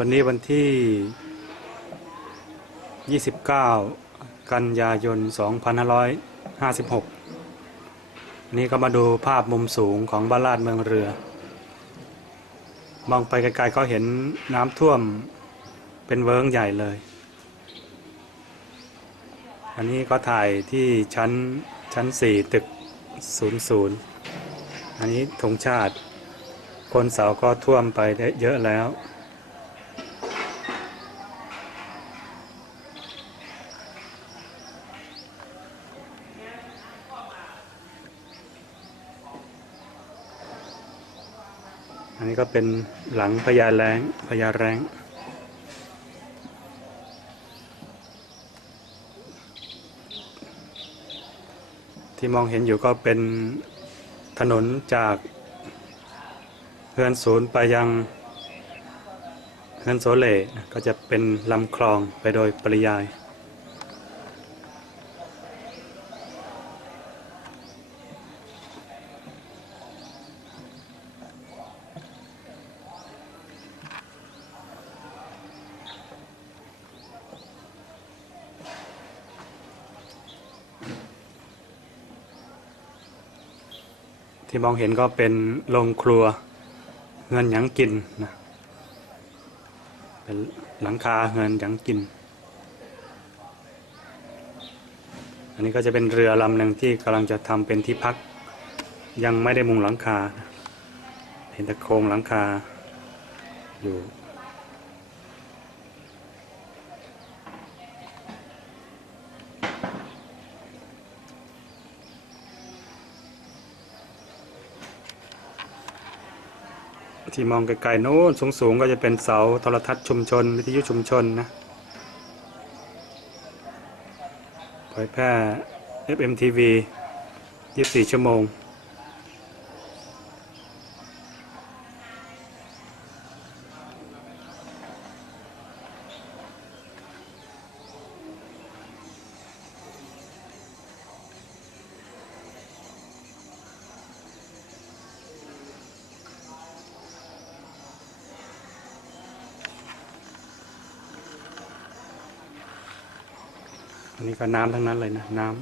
วันนี้วันที่ 29 กันยายน 2556 นี่ก็มาดูภาพมุมสูงของบ้านลาดเมืองเรือ มองไปไกลๆก็เห็นน้ำท่วมเป็นเวิ้งใหญ่เลย อันนี้ก็ถ่ายที่ชั้นชั้น 4 ตึก 00 อันนี้ธงชาติ คนเสาก็ท่วมไปได้เยอะแล้ว อันนี้ก็เป็นหลังพญาแรงพญาแรงที่มองเห็นอยู่ก็เป็นถนนจากเฮือนศูนย์ไปยังเฮือนโสเละก็จะเป็นลำคลองไปโดยปริยาย ที่มองเห็นก็เป็นโรงครัวเงินหยังกินนะเป็นหลังคาเงินหยังกิน อันนี้ก็จะเป็นเรือลำหนึ่งที่กำลังจะทำเป็นที่พัก ยังไม่ได้มุงหลังคา เห็นแต่โครงหลังคาอยู่ ที่มองไกลๆโน้นสูงๆก็จะเป็นเสาโทรทัศน์ชุมชน วิทยุชุมชนนะเผยแพร่ FMTV 24 ชั่วโมง อันนี้ก็น้ำทั้งนั้นเลยนะ น้ำ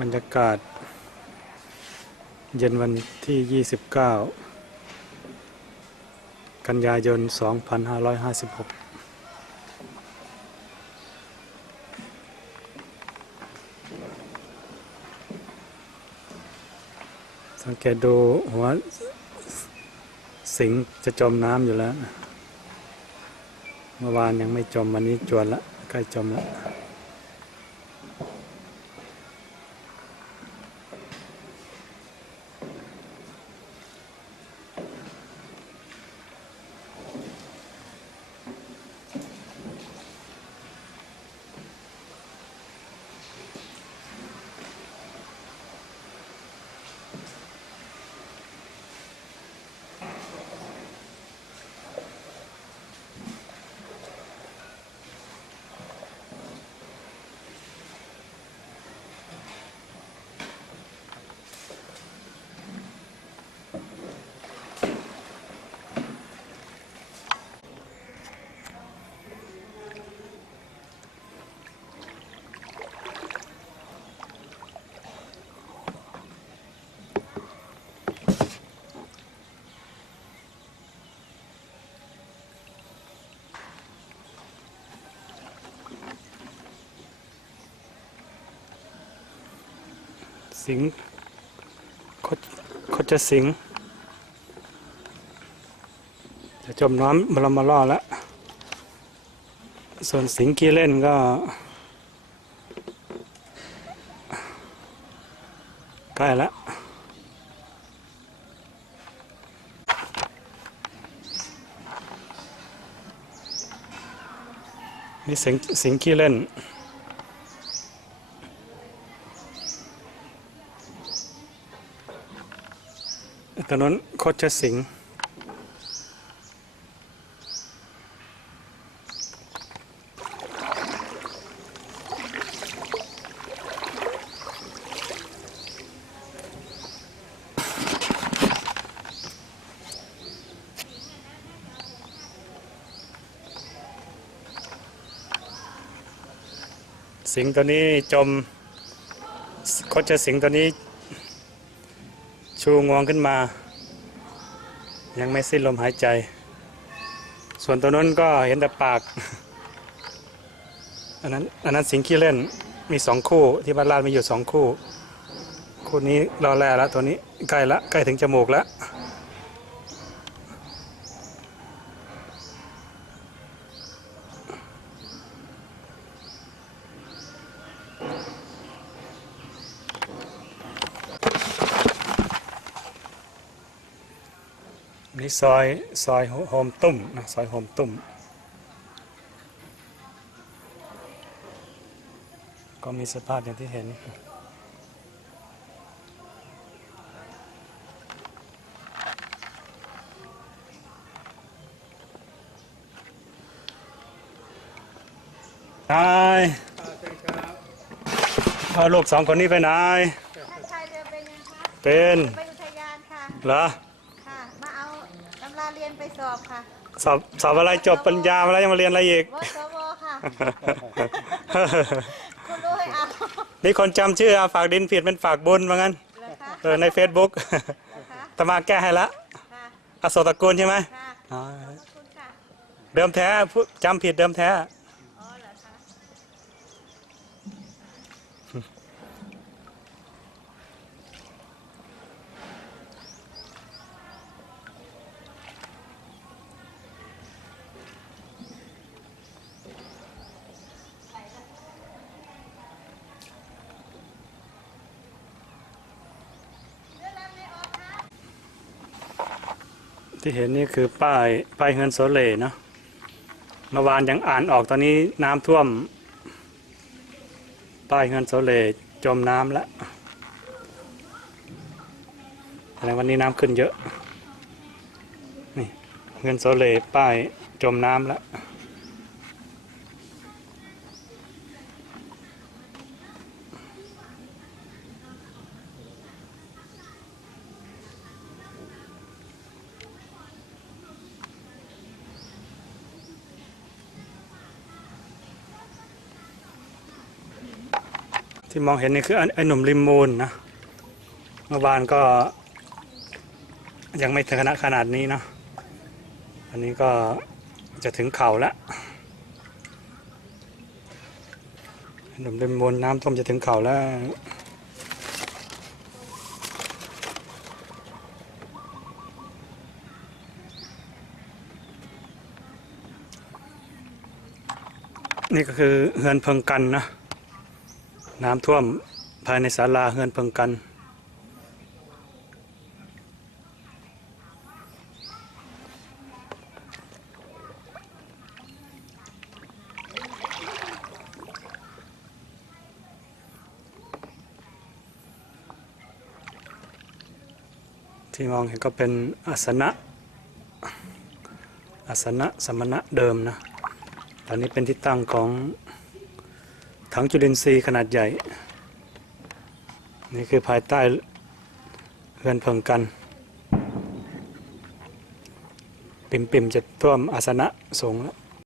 บรรยากาศ เย็นวันที่ 29 กันยายน 2556 สังเกตดูหัวสิงจะจมน้ำอยู่แล้ว เมื่อวานยังไม่จมวันนี้จวนละใกล้จมแล้ว สิงห์คดจะสิงห์จะจมน้ำมามาล่อแล้ว ส่วนสิงห์กีเล่นก็ ใกล้แล้วนี่สิงห์สิงห์ขี้เล่น ถนนโคชสิงสิงตัวนี้จมโคชสิงตัวนี้ ชูงวงขึ้นมา ยังไม่สิ้นลมหายใจ ส่วนตัวนั้นก็เห็นแต่ปากอันนั้นอันนั้นสิงขี้เล่นมีสองคู่ที่บ้านลาดมีอยู่สองคู่ คู่นี้รอแล่แล้วตัวนี้ใกล้ละใกล้ถึงจมูกแล้ว นี่ซอยซอยโฮมตุ้มนะซอยโฮมตุ้ม ก็มีสภาพอย่างที่เห็นนายพาลูกสองคนนี้ไปไหนท่านชายเรือเป็นยังคะเป็นไปอุทยานค่ะ เหรอ ค่ะ มาเอาตำรา เรียนไปสอบค่ะ สอบสอบอะไรจบปัญญามาแล้วยังมาเรียนอะไรอีก วสวค่ะ คุณรู้ให้เอานี่คนจำชื่ออาฝากดินผิดเป็นฝากบุญว่างั้นเหรอคะเออใน Facebook เหรอคะตมาแก้ให้ละค่ะอโศกตระกูลใช่ไหมค่ะอ๋อขอบคุณค่ะ เดิมแท้ผู้จำผิดเดิมแท้ อ๋อเหรอคะ ที่เห็นนี่คือป้ายป้ายเงินโซเล่เนาะเมื่อวานยังอ่านออกตอนนี้น้ำท่วม ป้ายเงินโซเล่จมน้ำแล้วแสดงวันนี้น้ำขึ้นเยอะ นี่เงินโซเล่ป้ายจมน้ำแล้ว ที่มองเห็นนี่คือไอ้หนุ่มริมมูลนะเมื่อวานก็ยังไม่ถึงขนาดขนาดนี้เนาะอันนี้ก็จะถึงเข่าแล้วหนุ่มริมมูลน้ำท่วมจะถึงเข่าแล้วนี่ก็คือเฮือนเพิงกันนะ น้ำท่วมภายในศาลาเฮือนเพิงกัน ที่มองเห็นก็เป็นอาสนะอาสนะสมณะเดิมนะ ตอนนี้เป็นที่ตั้งของ ถังจุลินทรีย์ขนาดใหญ่ นี่คือภายใต้เรือนเพิงกัน ปิ่มปิ่มๆจะท่วมอาสนะสูงแล้ว